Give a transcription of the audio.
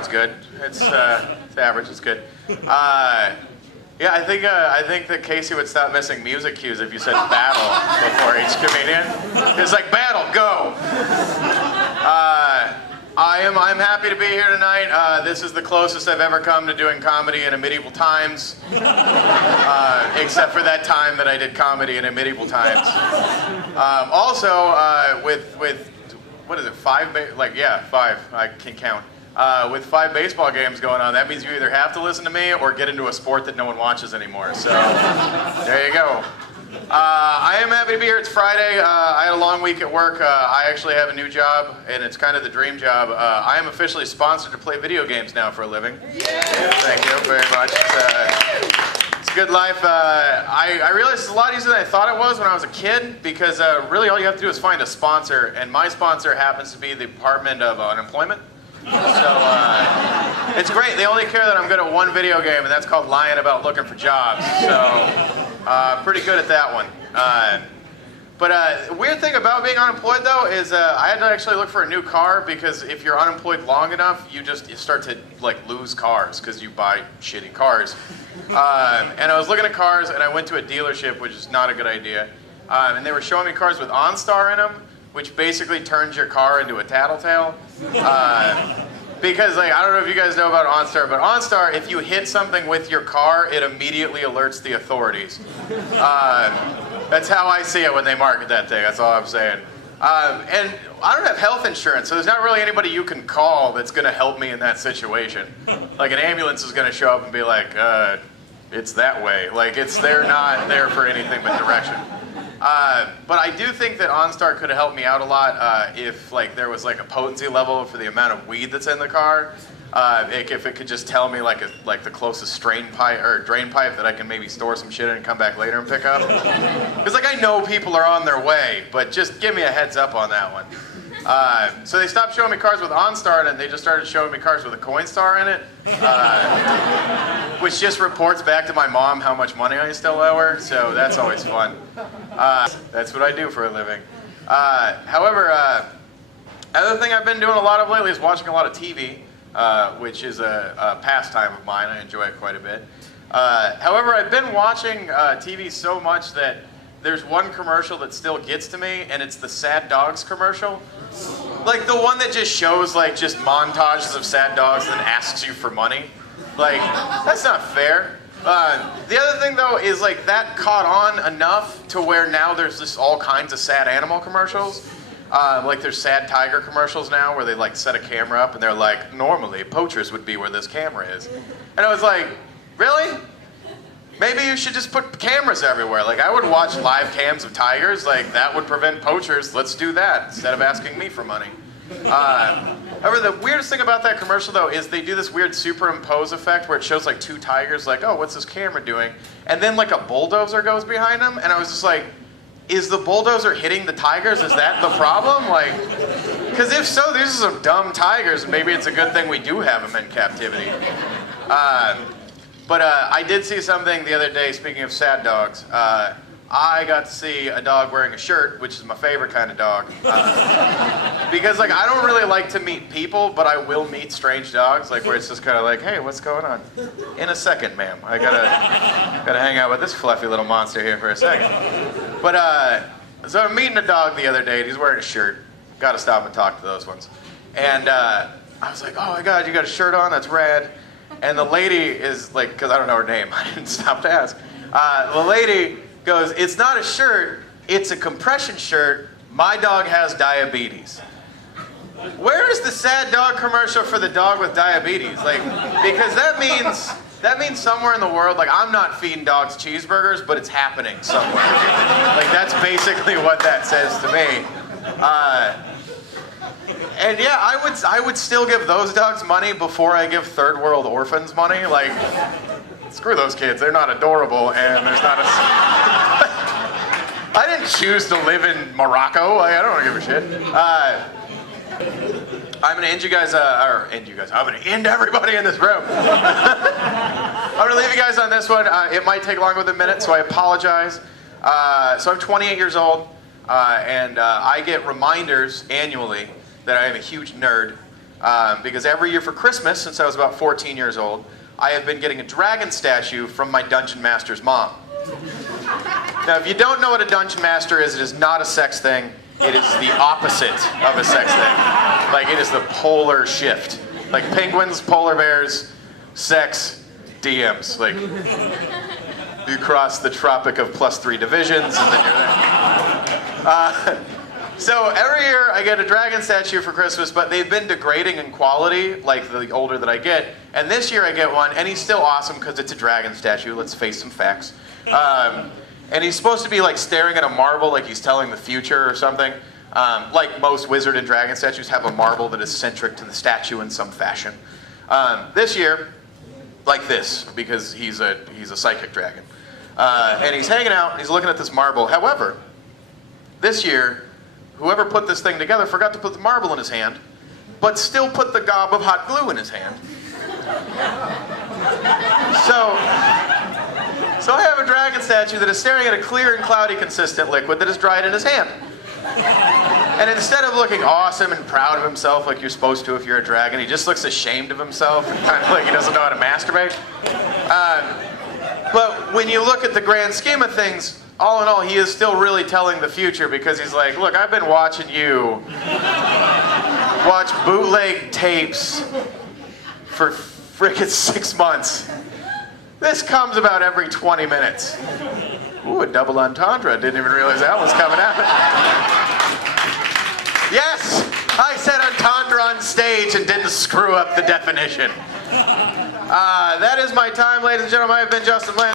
sounds good. It's average. It's good. Yeah, I think that Casey would stop missing music cues if you said battle before each comedian. It's like battle, go. I'm happy to be here tonight. This is the closest I've ever come to doing comedy in a medieval times, except for that time that I did comedy in a medieval times. Also, with what is it? Five. I can count. With 5 baseball games going on, that means you either have to listen to me or get into a sport that no one watches anymore. So there you go. I am happy to be here. It's Friday. I had a long week at work. I actually have a new job, and it's kind of the dream job. I am officially sponsored to play video games now for a living. Yeah. Thank you very much. It's a good life. I realized it's a lot easier than I thought it was when I was a kid, because really all you have to do is find a sponsor, and my sponsor happens to be the Department of Unemployment. So it's great. They only care that I'm good at one video game, and that's called lying about looking for jobs. So pretty good at that one. But the weird thing about being unemployed, though, is I had to actually look for a new car, because if you're unemployed long enough, you start to lose cars because you buy shitty cars. And I was looking at cars, and I went to a dealership, which is not a good idea. And they were showing me cars with OnStar in them, which basically turns your car into a tattletale. Because I don't know if you guys know about OnStar, but OnStar, if you hit something with your car, it immediately alerts the authorities. That's how I see it when they market that thing. That's all I'm saying. And I don't have health insurance, so there's not really anybody you can call that's going to help me in that situation. Like, an ambulance is going to show up and be like, it's that way. They're not there for anything but direction. But I do think that OnStar could have helped me out a lot if there was a potency level for the amount of weed that's in the car. If it could just tell me the closest drain pipe that I can maybe store some shit in and come back later and pick up. Because I know people are on their way, but just give me a heads up on that one. So they stopped showing me cars with OnStar in it, and they just started showing me cars with a Coinstar in it, which just reports back to my mom how much money I still owe her, so that's always fun. That's what I do for a living. However, other thing I've been doing a lot of lately is watching a lot of TV, which is a pastime of mine. I enjoy it quite a bit. However, I've been watching TV so much that there's one commercial that still gets to me, and it's the Sad Dogs commercial. The one that just shows just montages of sad dogs and then asks you for money. That's not fair. The other thing, though, is that caught on enough to where now there's just all kinds of sad animal commercials. There's sad tiger commercials now where they set a camera up and they're like, normally poachers would be where this camera is. And I was like, really? Maybe you should just put cameras everywhere. I would watch live cams of tigers. That would prevent poachers. Let's do that instead of asking me for money. However, the weirdest thing about that commercial, though, is they do this weird superimpose effect where it shows 2 tigers, oh, what's this camera doing? And then a bulldozer goes behind them, and I was just like, is the bulldozer hitting the tigers? Is that the problem? Because if so, these are some dumb tigers, and maybe it's a good thing we do have them in captivity. But I did see something the other day, speaking of sad dogs. I got to see a dog wearing a shirt, which is my favorite kind of dog. Because I don't really like to meet people, but I will meet strange dogs, where it's just kind of hey, what's going on? In a second, ma'am. I gotta hang out with this fluffy little monster here for a second. But so I'm meeting a dog the other day, and he's wearing a shirt. Got to stop and talk to those ones. And I was like, oh my God, you got a shirt on? That's rad. And the lady is because I don't know her name, I didn't stop to ask. The lady goes, it's not a shirt, it's a compression shirt. My dog has diabetes. Where is the sad dog commercial for the dog with diabetes? Because that means somewhere in the world, I'm not feeding dogs cheeseburgers, but it's happening somewhere. That's basically what that says to me. And yeah, I would still give those dogs money before I give third world orphans money. Screw those kids. They're not adorable, and there's not a... I didn't choose to live in Morocco. I don't give a shit. I'm going to end you guys, I'm going to end everybody in this room. I'm going to leave you guys on this one. It might take longer than a minute, so I apologize. So I'm 28 years old, and I get reminders annually that I am a huge nerd. because every year for Christmas, since I was about 14 years old, I have been getting a dragon statue from my dungeon master's mom. Now, if you don't know what a dungeon master is, it is not a sex thing. It is the opposite of a sex thing. Like, it is the polar shift. Like penguins, polar bears, sex, DMs. Like, you cross the Tropic of +3 divisions, and then you're there. So every year I get a dragon statue for Christmas, but they've been degrading in quality, like the older that I get. And this year I get one, and he's still awesome because it's a dragon statue. Let's face some facts. And he's supposed to be like staring at a marble, like he's telling the future or something. Like most wizard and dragon statues have a marble that is centric to the statue in some fashion. This year, like this, because he's a psychic dragon. And he's hanging out, and he's looking at this marble. However, this year, whoever put this thing together forgot to put the marble in his hand, but still put the gob of hot glue in his hand. So I have a dragon statue that is staring at a clear and cloudy consistent liquid that is dried in his hand. And instead of looking awesome and proud of himself like you're supposed to if you're a dragon, he just looks ashamed of himself and kind of like he doesn't know how to masturbate. But when you look at the grand scheme of things, all in all, he is still really telling the future, because he's like, look, I've been watching you watch bootleg tapes for frickin' 6 months. This comes about every 20 minutes. Ooh, a double entendre. Didn't even realize that was coming out. Yes, I said entendre on stage and didn't screw up the definition. That is my time, ladies and gentlemen. I have been Justin Lentz.